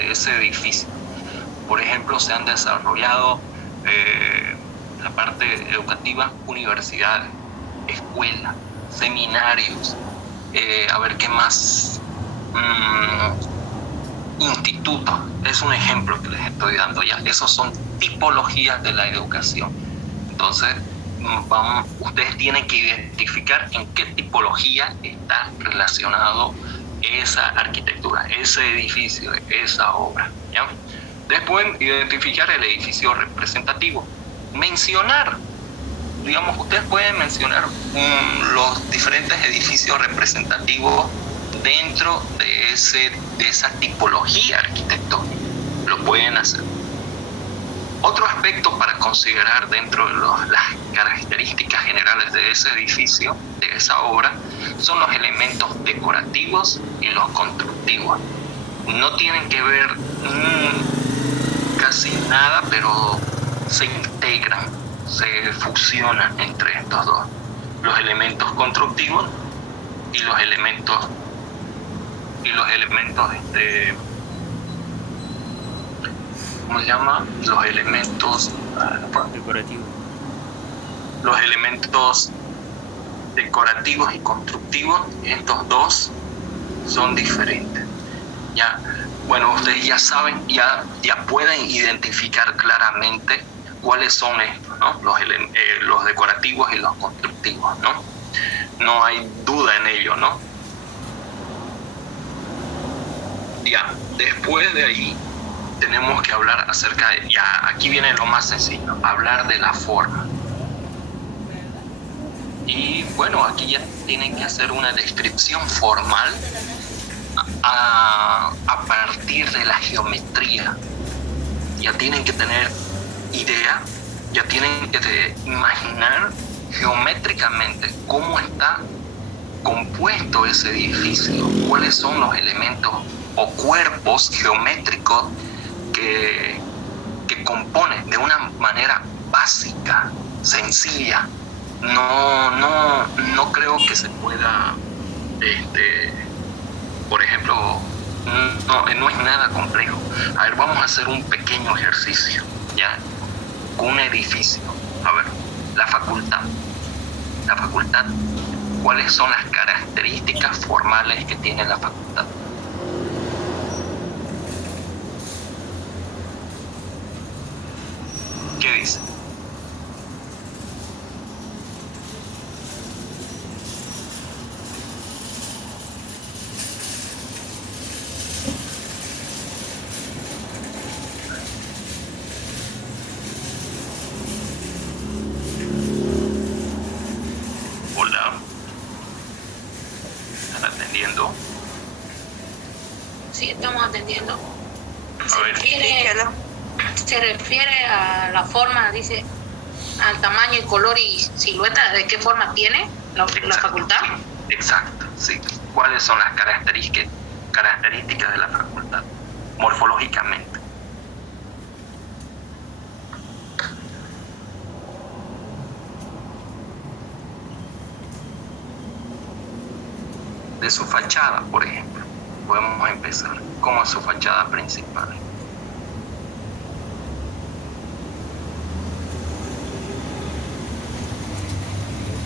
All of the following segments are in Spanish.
de ese edificio. Por ejemplo, se han desarrollado la parte educativa, universidades, escuelas, seminarios, a ver qué más, institutos. Es un ejemplo que les estoy dando ya. Esos son tipologías de la educación. Entonces, ustedes tienen que identificar en qué tipología está relacionado esa arquitectura, ese edificio, esa obra, ¿ya? Después, identificar el edificio representativo. Mencionar, digamos, ustedes pueden mencionar los diferentes edificios representativos dentro de esa tipología arquitectónica. Lo pueden hacer. Otro aspecto para considerar dentro de las características generales de ese edificio, de esa obra, son los elementos decorativos y los constructivos. No tienen que ver casi nada, pero se integran, se fusionan entre estos dos. Los elementos constructivos y los elementos ¿cómo se llama? Los elementos decorativos. Los elementos decorativos y constructivos, estos dos son diferentes. Ya, bueno, ustedes ya saben, ya pueden identificar claramente cuáles son estos, ¿no? Los decorativos y los constructivos, ¿no? No hay duda en ello, ¿no? Ya, después de ahí tenemos que hablar acerca de, ya, aquí viene lo más sencillo, hablar de la forma. Y bueno, aquí ya tienen que hacer una descripción formal a partir de la geometría. Ya tienen que tener idea, ya tienen que imaginar geométricamente cómo está compuesto ese edificio, cuáles son los elementos o cuerpos geométricos que componen de una manera básica, sencilla. No creo que se pueda, por ejemplo, no es nada complejo. A ver, vamos a hacer un pequeño ejercicio, ¿ya? Un edificio. A ver, la facultad, ¿cuáles son las características formales que tiene la facultad? ¿Qué dice? Hola. ¿Están atendiendo? Sí, estamos atendiendo. A ver. Se refiere a la forma, dice, al tamaño y color y silueta, ¿de qué forma tiene la facultad? Exacto, sí. ¿Cuáles son las características de la facultad morfológicamente? De su fachada, por ejemplo, podemos empezar. ¿Cómo es su fachada principal?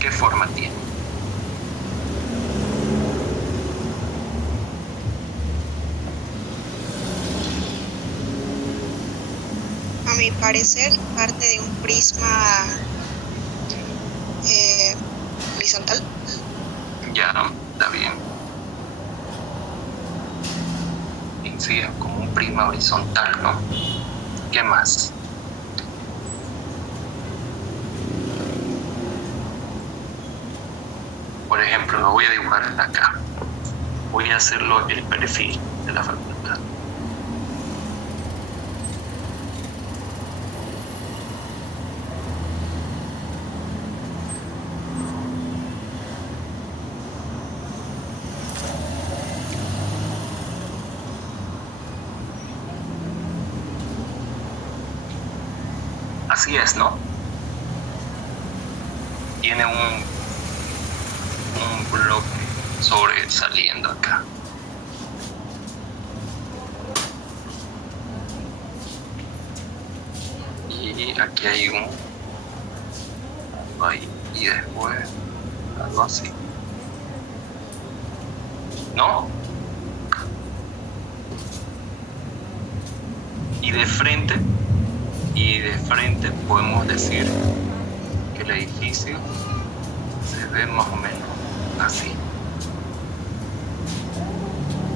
¿Qué forma tiene? A mi parecer, parte de un prisma horizontal. Ya, está bien. Sí, es como un prisma horizontal, ¿no? ¿Qué más? Por ejemplo, lo voy a dibujar acá. Voy a hacerlo el perfil de la facultad. Así es, ¿no? Tiene un bloque sobresaliendo acá. Y aquí hay un ahí, y después algo así, ¿no? Y de frente podemos decir que el edificio se ve más o menos así.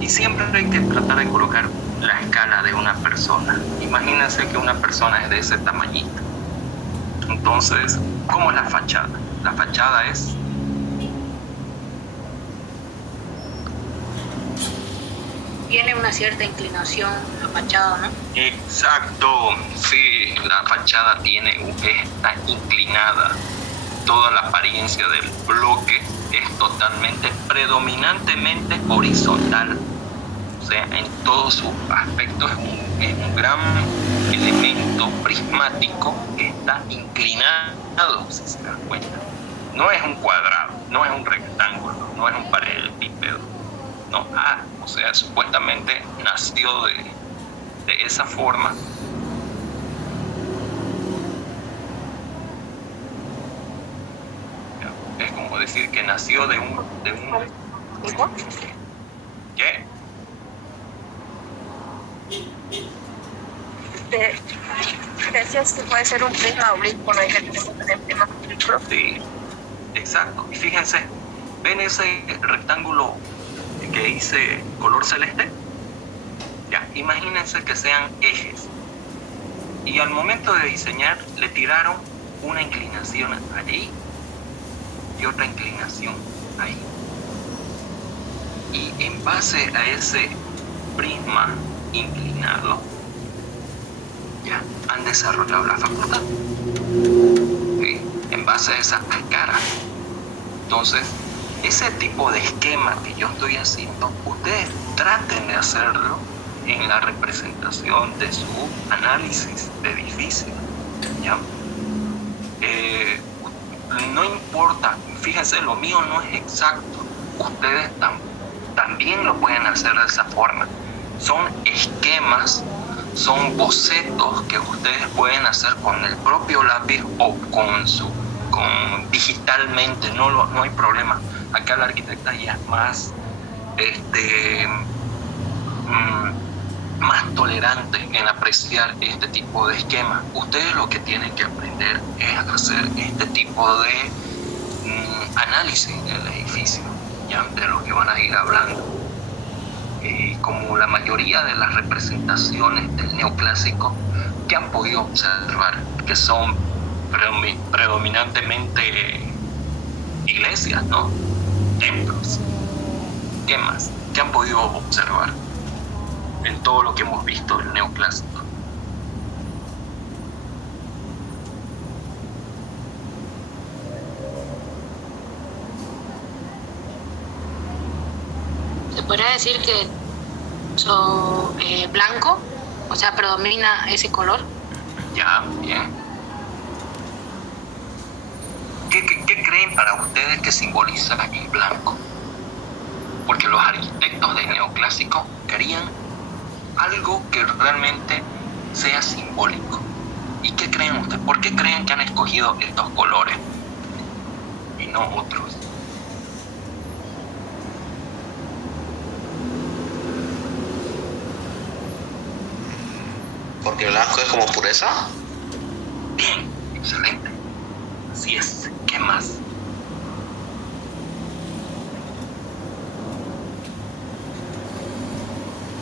Y siempre hay que tratar de colocar la escala de una persona. Imagínense que una persona es de ese tamañito. Entonces, ¿cómo es la fachada? La fachada es Tiene una cierta inclinación la fachada, ¿no? exacto, sí, la fachada está inclinada. Toda la apariencia del bloque es totalmente, predominantemente horizontal. O sea, en todos sus aspectos es un gran elemento prismático que está inclinado, si se dan cuenta. No es un cuadrado, no es un rectángulo, no es un paralelepípedo. No, o sea, supuestamente nació de esa forma. Es como decir que nació de un ¿qué? Decías que puede ser un prisma oblicuo, no hay que tener prisma oblicuo. Sí, exacto. Y fíjense, ¿ven ese rectángulo que dice color celeste? Ya, imagínense que sean ejes. Y al momento de diseñar le tiraron una inclinación allí y otra inclinación ahí. Y en base a ese prisma inclinado, ya han desarrollado la facultad. ¿Sí? En base a esa cara. Entonces, ese tipo de esquema que yo estoy haciendo, ustedes traten de hacerlo en la representación de su análisis de edificio. ¿Ya? No importa, fíjense, lo mío no es exacto. Ustedes también lo pueden hacer de esa forma. Son esquemas, son bocetos que ustedes pueden hacer con el propio lápiz o digitalmente, no hay problema. Acá la arquitecta ya es más más tolerante en apreciar este tipo de esquemas. Ustedes lo que tienen que aprender es hacer este tipo de análisis del edificio, ya de lo que van a ir hablando. Como la mayoría de las representaciones del neoclásico que han podido observar, que son predominantemente iglesias, ¿no? Templos. ¿Qué más? ¿Qué han podido observar en todo lo que hemos visto del neoclásico? Se podría decir que blanco, o sea, predomina ese color. Ya, bien. ¿Qué creen para ustedes que simboliza el blanco? Porque los arquitectos del neoclásico querían algo que realmente sea simbólico. ¿Y qué creen ustedes? ¿Por qué creen que han escogido estos colores y no otros? Porque blanco es como pureza. Bien, excelente. Así es. ¿Qué más?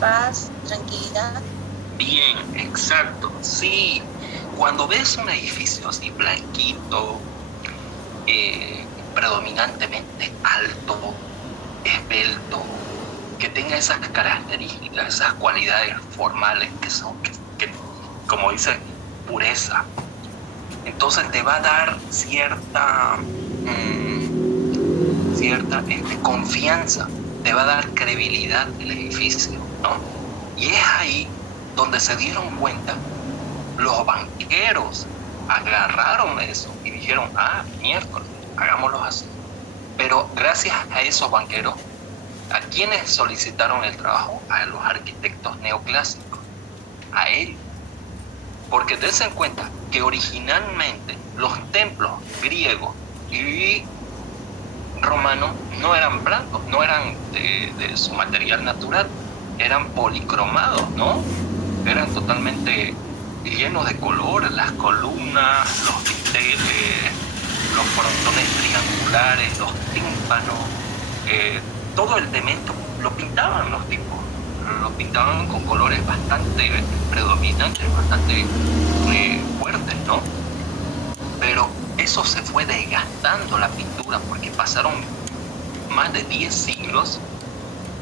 Paz, tranquilidad. Bien, exacto. Sí. Cuando ves un edificio así blanquito, predominantemente alto, esbelto, que tenga esas características, esas cualidades formales que son, que como dice, pureza, entonces te va a dar cierta confianza, te va a dar credibilidad el edificio, ¿no? Y es ahí donde se dieron cuenta los banqueros, agarraron eso y dijeron, miércoles, hagámoslo así. Pero gracias a esos banqueros, ¿a quiénes solicitaron el trabajo? A los arquitectos neoclásicos, a él. Porque dense en cuenta que originalmente los templos griegos y romanos no eran blancos, no eran de su material natural, eran policromados, ¿no? Eran totalmente llenos de color, las columnas, los dinteles, los frontones triangulares, los tímpanos, todo el elemento lo pintaban los tipos, lo pintaban con colores bastante predominantes, bastante fuertes, ¿no? Pero eso se fue desgastando la pintura porque pasaron más de 10 siglos,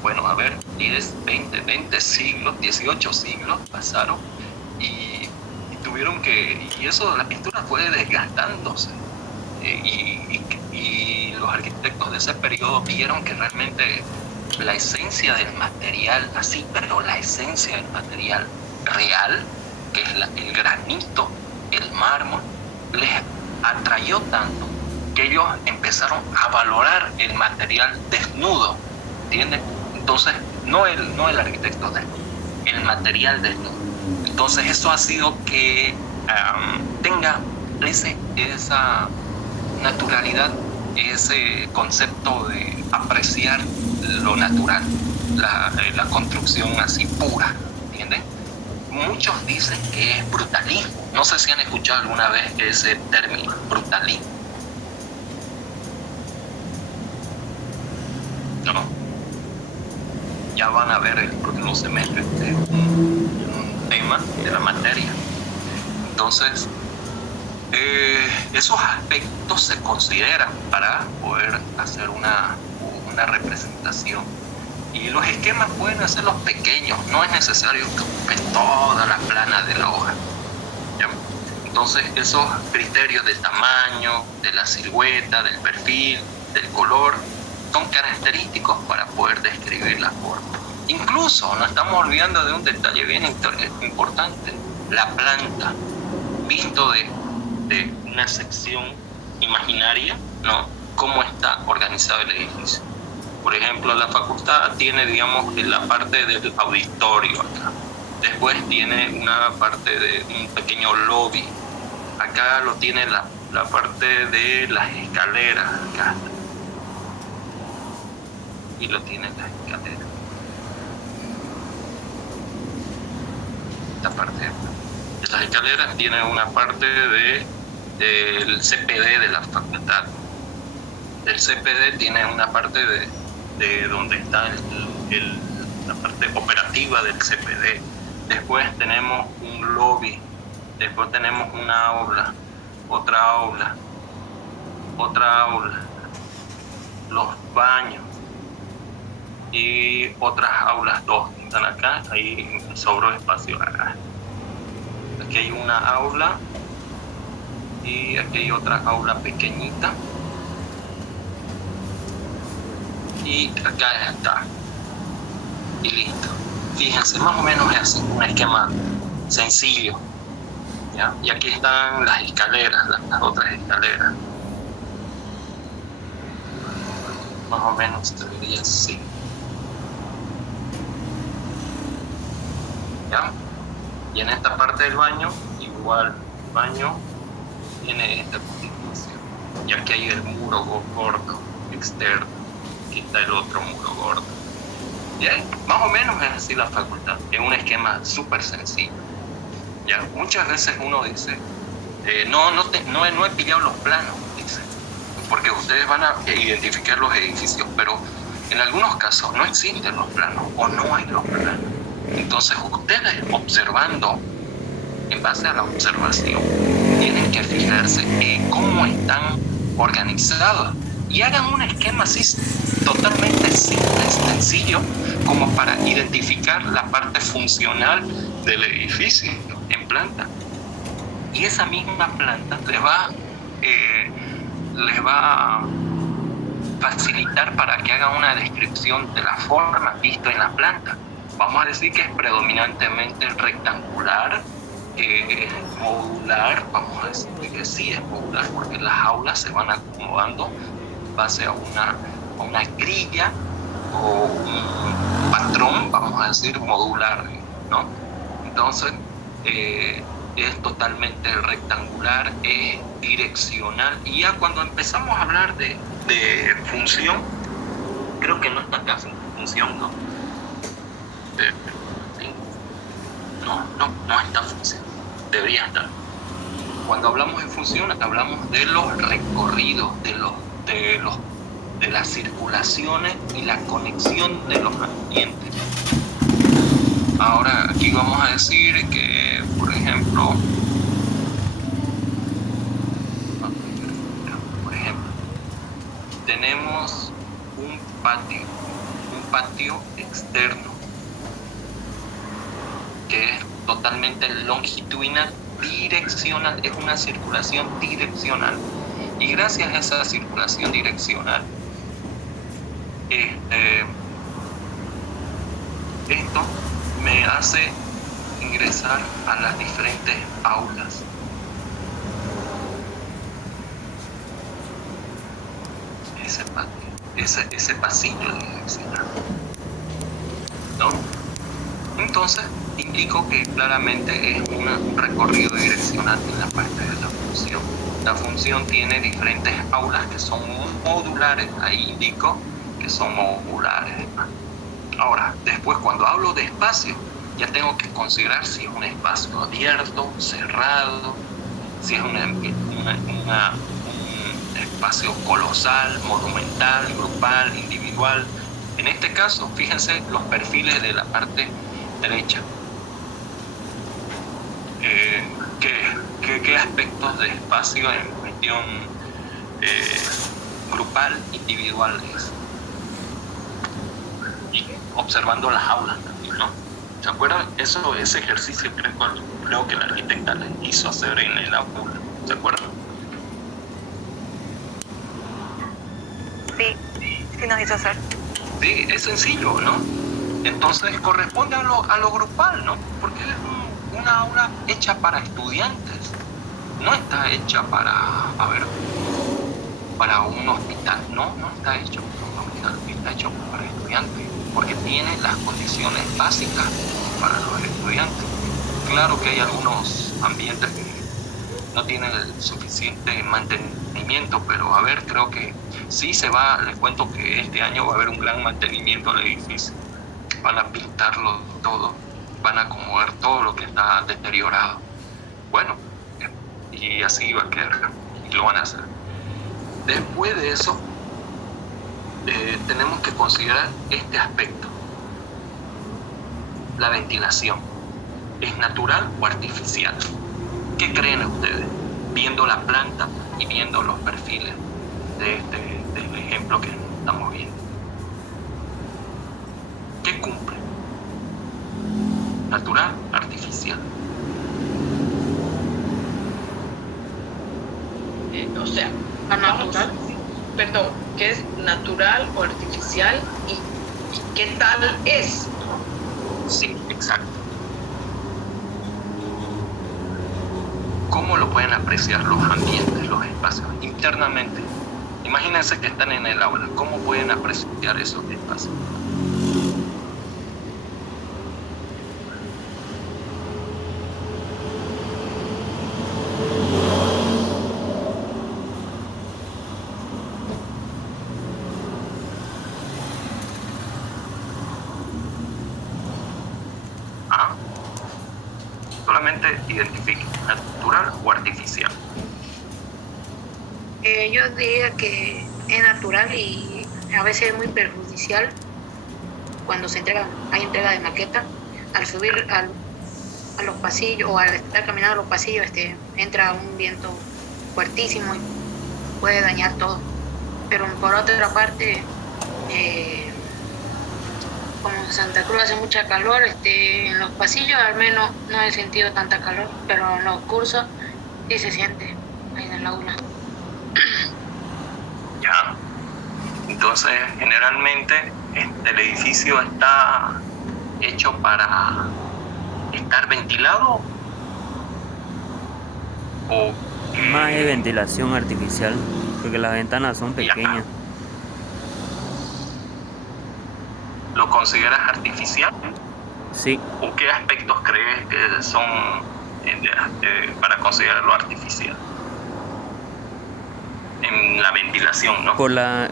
bueno, a ver, 10, 20 siglos, 18 siglos pasaron y tuvieron que, y eso, la pintura fue desgastándose. Y los arquitectos de ese periodo vieron que realmente la esencia del material, así, pero la esencia del material real, que es el granito, el mármol, les atrayó tanto que ellos empezaron a valorar el material desnudo, ¿entiendes? Entonces, no el arquitecto desnudo, el material desnudo. Entonces, eso ha sido que tenga esa naturalidad, ese concepto de apreciar lo natural, la construcción así pura, ¿entiendes? Muchos dicen que es brutalismo. No sé si han escuchado alguna vez ese término, brutalismo. ¿No? Ya van a ver el próximo semestre un tema de la materia. Entonces, esos aspectos se consideran para poder hacer una representación. Y los esquemas pueden hacerlos pequeños, no es necesario que ocupes toda la plana de la hoja. ¿Ya? Entonces, esos criterios del tamaño, de la silueta, del perfil, del color, son característicos para poder describir la forma. Incluso nos estamos olvidando de un detalle bien importante: la planta, visto de una sección imaginaria, ¿no? Cómo está organizado el edificio. Por ejemplo, la facultad tiene, digamos, la parte del auditorio acá. Después tiene una parte de un pequeño lobby. Acá lo tiene la parte de las escaleras acá. Y lo tiene las escaleras. Esta parte de acá. Estas escaleras tienen una parte del CPD de la facultad. El CPD tiene una parte de donde está la parte operativa del CPD. Después tenemos un lobby, después tenemos una aula, otra aula, los baños y otras aulas, dos que están acá. Ahí sobró espacio acá. Aquí hay una aula y aquí hay otra aula pequeñita. Y acá está. Y listo. Fíjense, más o menos es así, un esquema sencillo. ¿Ya? Y aquí están las escaleras, las otras escaleras. Más o menos se vería así. ¿Ya? Y en esta parte del baño, igual el baño tiene esta configuración. Y aquí hay el muro gordo externo. Aquí está el otro muro gordo. ¿Ya? Más o menos es así la facultad. Es un esquema súper sencillo. ¿Ya? Muchas veces uno dice, no he pillado los planos, dice, porque ustedes van a identificar los edificios, pero en algunos casos no existen los planos o no hay los planos. Entonces ustedes, observando, en base a la observación, tienen que fijarse en cómo están organizados y hagan un esquema así totalmente simple, sencillo, como para identificar la parte funcional del edificio en planta. Y esa misma planta les va a facilitar para que hagan una descripción de la forma vista en la planta. Vamos a decir que es predominantemente rectangular, modular. Vamos a decir que sí es modular porque las aulas se van acomodando en base a una grilla o un patrón, vamos a decir, modular, ¿no? Entonces, es totalmente rectangular, es direccional. Y ya cuando empezamos a hablar de función, creo que no está acá función, ¿no? Sí. No está función. Debería estar. Cuando hablamos de función, hablamos de los recorridos, de las circulaciones y la conexión de los ambientes. Ahora aquí vamos a decir que, por ejemplo, tenemos un patio externo que es totalmente longitudinal, direccional, es una circulación direccional. Y gracias a esa circulación direccional, esto me hace ingresar a las diferentes aulas. Ese pasillo direccional, ¿no? Entonces, indico que claramente es un recorrido direccional en la parte de la función. La función tiene diferentes aulas que son modulares, ahí indico que son modulares. Ahora, después cuando hablo de espacio, ya tengo que considerar si es un espacio abierto, cerrado, si es un espacio colosal, monumental, grupal, individual. En este caso, fíjense los perfiles de la parte derecha. ¿Qué aspectos de espacio en cuestión grupal, individual es? Y observando las aulas también, ¿no? ¿Se acuerdan? Ese ejercicio creo que la arquitecta les hizo hacer en el aula. ¿Se acuerdan? Sí nos hizo hacer. Sí, es sencillo, ¿no? Entonces corresponde a lo grupal, ¿no? Porque es una aula hecha para estudiantes, no está hecha para un hospital, no está hecho para un hospital, está hecho para estudiantes, porque tiene las condiciones básicas para los estudiantes. Claro que hay algunos ambientes que no tienen el suficiente mantenimiento, pero creo que sí les cuento que este año va a haber un gran mantenimiento al edificio. Van a pintarlo todo, van a acomodar todo lo que está deteriorado. Bueno, y así va a quedar, y lo van a hacer. Después de eso, tenemos que considerar este aspecto. La ventilación, ¿es natural o artificial? ¿Qué creen ustedes? Viendo la planta y viendo los perfiles del ejemplo que estamos viendo. ¿Qué cumple? ¿Natural, artificial? O sea, ¿A natural? perdón, ¿qué es natural o artificial y qué tal es? Sí, exacto. ¿Cómo lo pueden apreciar los ambientes, los espacios internamente? Imagínense que están en el aula. ¿Cómo pueden apreciar esos espacios? Solamente identifique natural o artificial. Yo diría que es natural y a veces es muy perjudicial cuando hay entrega de maqueta. Al subir a los pasillos o al estar caminando los pasillos, entra un viento fuertísimo y puede dañar todo. Pero por otra parte, como en Santa Cruz hace mucha calor, en los pasillos al menos no he sentido tanta calor, pero en los cursos sí se siente ahí en el aula. Ya. Entonces, generalmente el edificio está hecho para estar ventilado o Más de ventilación artificial, porque las ventanas son pequeñas. ¿Lo consideras artificial? Sí, ¿O qué aspectos crees que son para considerarlo artificial. En la ventilación, ¿no? Por la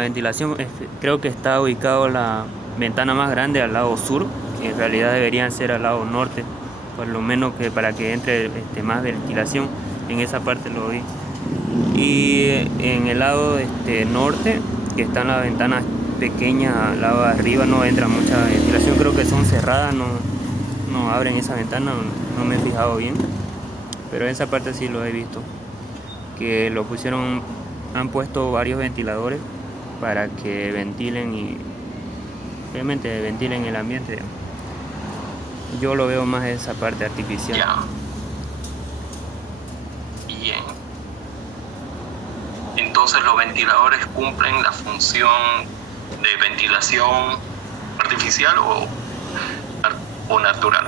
ventilación, creo que está ubicado la ventana más grande al lado sur, que en realidad deberían ser al lado norte, por lo menos que para que entre más ventilación. En esa parte lo vi. Y en el lado norte, que están las ventanas pequeñas al lado de arriba, no entra mucha ventilación, creo que son cerradas, no abren esa ventana, no me he fijado bien, pero esa parte sí lo he visto, que lo pusieron, han puesto varios ventiladores para que ventilen y obviamente ventilen el ambiente. Yo lo veo más esa parte artificial. Ya. Bien. Entonces los ventiladores cumplen la función de ventilación artificial o natural.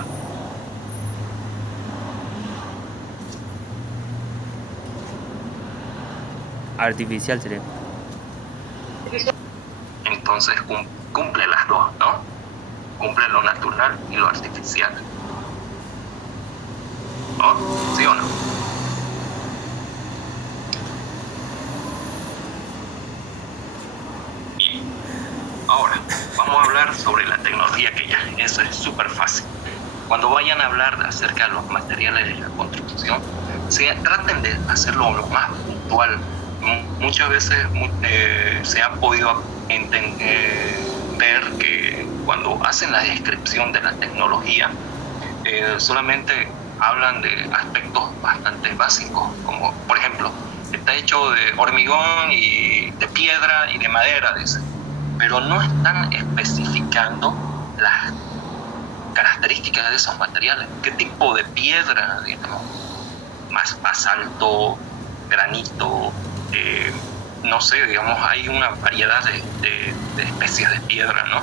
Artificial sería. Entonces cumple las dos, ¿no? Cumple lo natural y lo artificial. ¿No? ¿Sí o no? Bien. Ahora, vamos a hablar sobre la tecnología, que ya eso es súper fácil. Cuando vayan a hablar acerca de los materiales de la construcción, traten de hacerlo lo más puntual. Muchas veces se ha podido ver que cuando hacen la descripción de la tecnología, solamente hablan de aspectos bastante básicos, como por ejemplo, está hecho de hormigón y de piedra y de madera, dice, pero no están especificando las características de esos materiales, qué tipo de piedra, digamos, más basalto, granito, no sé, digamos, hay una variedad de especies de piedra, ¿no?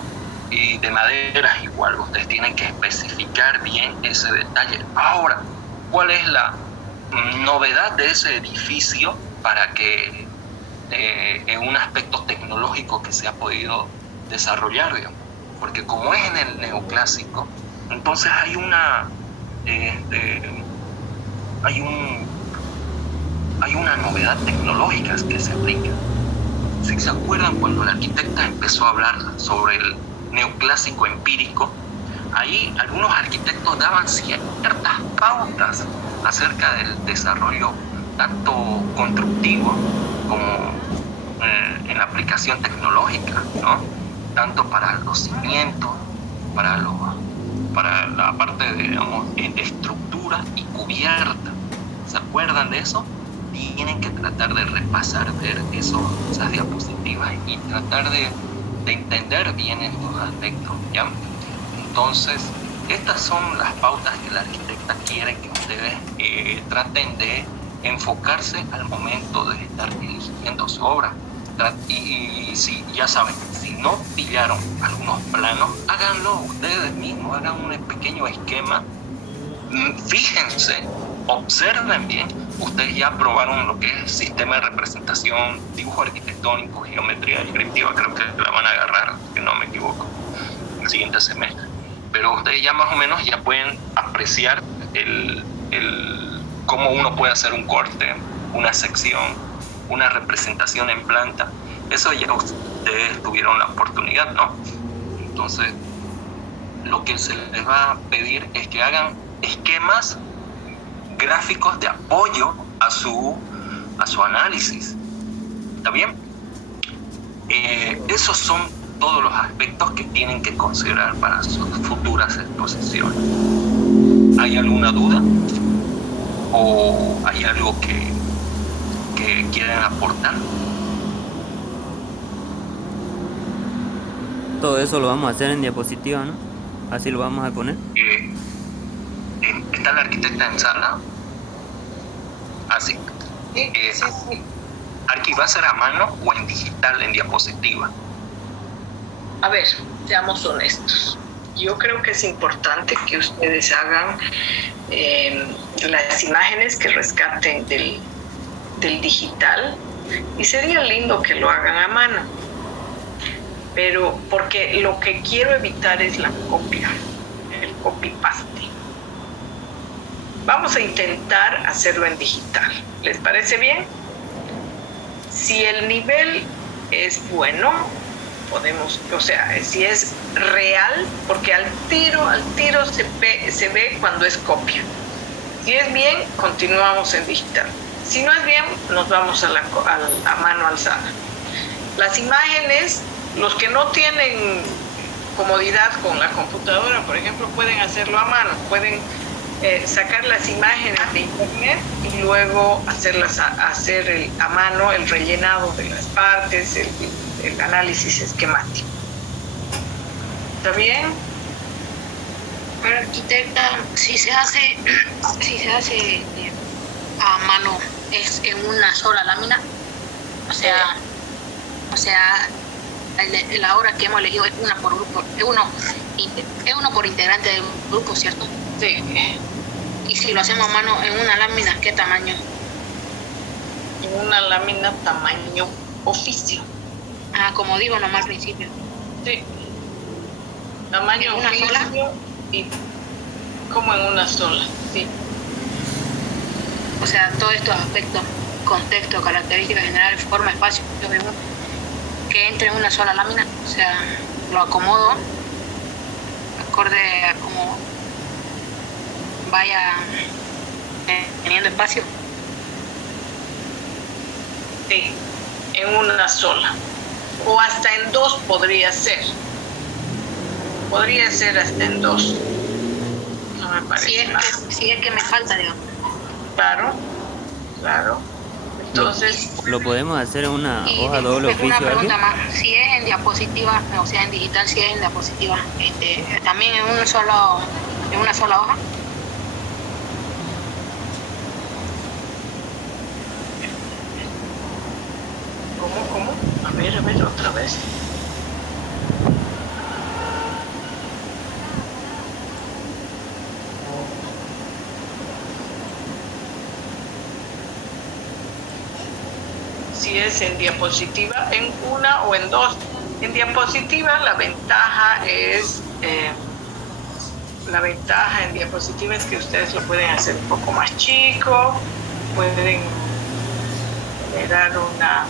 Y de maderas igual, ustedes tienen que especificar bien ese detalle. Ahora, ¿cuál es la novedad de ese edificio para que en un aspecto tecnológico que se ha podido desarrollar, digamos? Porque como es en el neoclásico, entonces hay una novedad tecnológica que se aplica. Si se acuerdan, cuando la arquitecta empezó a hablar sobre el neoclásico empírico, ahí algunos arquitectos daban ciertas pautas acerca del desarrollo tanto constructivo como en la aplicación tecnológica, ¿no? Tanto para los cimientos, para la parte de estructura y cubierta. ¿Se acuerdan de eso? Tienen que tratar de repasar, ver esas diapositivas y tratar de entender bien estos aspectos, ¿ya? Entonces, estas son las pautas que la arquitecta quiere que ustedes traten de enfocarse al momento de estar eligiendo su obra. Y si ya saben, si no pillaron algunos planos, háganlo ustedes mismos, hagan un pequeño esquema, fíjense, observen bien. Ustedes ya probaron lo que es sistema de representación, dibujo arquitectónico, geometría descriptiva, creo que la van a agarrar, si no me equivoco, el siguiente semestre. Pero ustedes ya más o menos ya pueden apreciar cómo uno puede hacer un corte, una sección, una representación en planta. Eso ya ustedes tuvieron la oportunidad, ¿no? Entonces, lo que se les va a pedir es que hagan esquemas gráficos de apoyo a su análisis. ¿Está bien? Esos son todos los aspectos que tienen que considerar para sus futuras exposiciones. ¿Hay alguna duda? ¿O hay algo que quieren aportar? Todo eso lo vamos a hacer en diapositiva, ¿no? Así lo vamos a poner. ¿Está la arquitecta en sala? Así. Sí. ¿Arqui va a ser a mano o en digital, en diapositiva? A ver, seamos honestos. Yo creo que es importante que ustedes hagan las imágenes que rescaten del digital, y sería lindo que lo hagan a mano, pero porque lo que quiero evitar es la copia, el copy-paste. Vamos a intentar hacerlo en digital. ¿Les parece bien? Si el nivel es bueno, podemos, o sea, si es real, porque al tiro se ve cuando es copia. Si es bien, continuamos en digital. Si no es bien, nos vamos a mano alzada. Las imágenes, los que no tienen comodidad con la computadora, por ejemplo, pueden hacerlo a mano, pueden sacar las imágenes de internet y luego hacer a mano el rellenado de las partes, el análisis esquemático. ¿Está bien? Pero arquitecta, si se hace a mano, es en una sola lámina, o sea, la obra que hemos elegido es una por grupo, es uno por integrante del grupo, ¿cierto? Sí. Y si lo hacemos a mano en una lámina, ¿qué tamaño? En una lámina tamaño oficio. Ah, como digo nomás al principio. Sí. Tamaño ¿En una oficio sola? y como en una sola, sí. O sea, todos estos aspectos, contexto, características generales, forma, espacio, que entre en una sola lámina, o sea, lo acomodo acorde a cómo vaya teniendo espacio. Sí, en una sola. O hasta en dos podría ser. Podría ser hasta en dos. No me parece mal. Si es que me falta, digamos. Claro. Entonces, ¿Lo podemos hacer en una Y hoja doble disculpe, una oficio? pregunta ¿Alguien? más. Si es en diapositiva, o sea, en digital, si es en diapositiva, también en una sola hoja. ¿cómo? A ver, otra vez. Si es en diapositiva, en una o en dos. En diapositiva la ventaja en diapositiva es que ustedes lo pueden hacer un poco más chico, pueden generar una...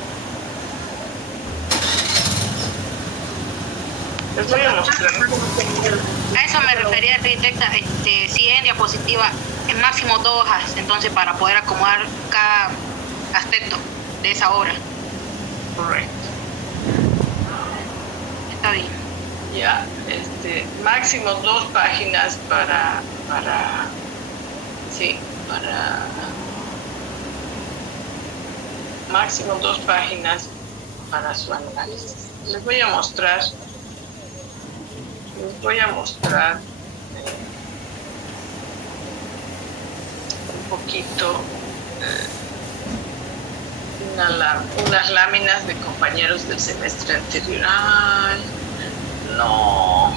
Les voy a mostrar. A eso me refería, arquitecta, si es en diapositiva, en máximo 2 hojas, entonces para poder acomodar cada aspecto de esa obra. Correcto. Está bien. Ya, máximo 2 páginas para máximo 2 páginas para su análisis. Les voy a mostrar un poquito unas láminas de compañeros del semestre anterior. Ay, no.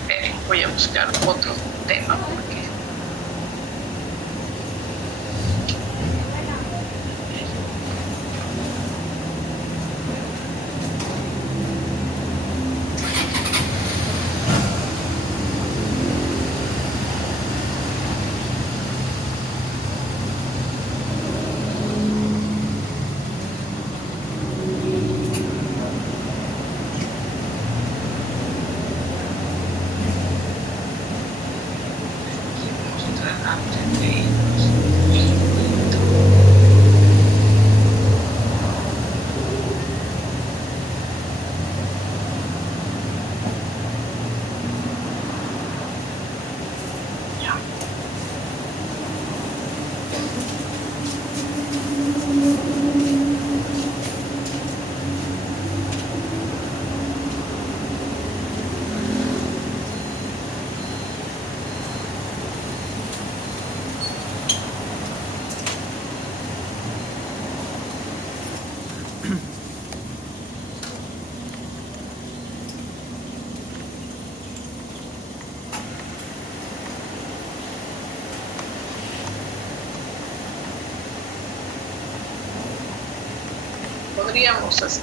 Esperen, voy a buscar otro tema porque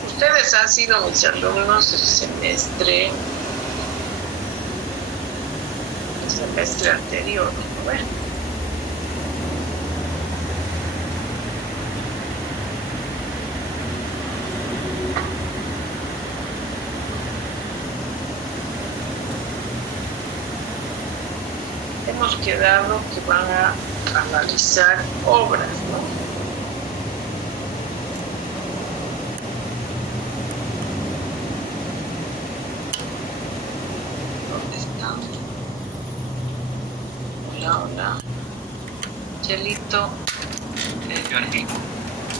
ustedes han sido mis alumnos del semestre semestre anterior. A ver. Hemos quedado que van a analizar obras, ¿no? ¿Dónde están? Hola, hola. Chelito.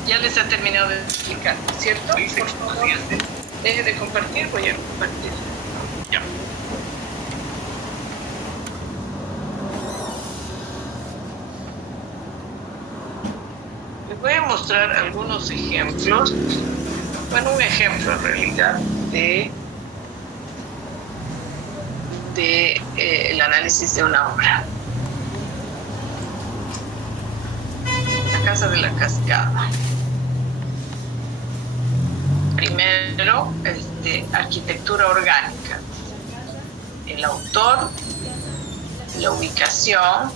Ya les ha terminado de explicar, ¿cierto? Por favor, deje de compartir, voy a compartir. Ya. Les voy a mostrar algunos ejemplos, bueno, un ejemplo en realidad de el análisis de una obra. La Casa de la Cascada. Primero, arquitectura orgánica. El autor, la ubicación,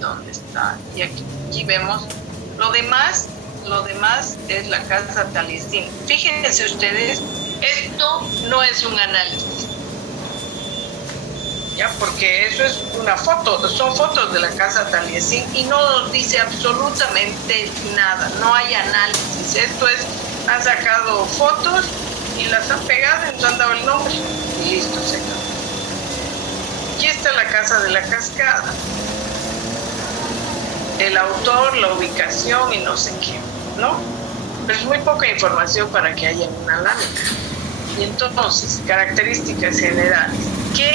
¿dónde está? Y aquí vemos lo demás es la casa Taliesin. Fíjense ustedes, esto no es un análisis, ya, porque eso es una foto, son fotos de la casa Taliesin y no nos dice absolutamente nada, no hay análisis. Esto es, han sacado fotos y las han pegado y nos han dado el nombre y listo, se acabó. Aquí está la Casa de la Cascada, el autor, la ubicación y no sé qué, ¿no? Pero es muy poca información para que haya una lámina. Y entonces, características generales. ¿Qué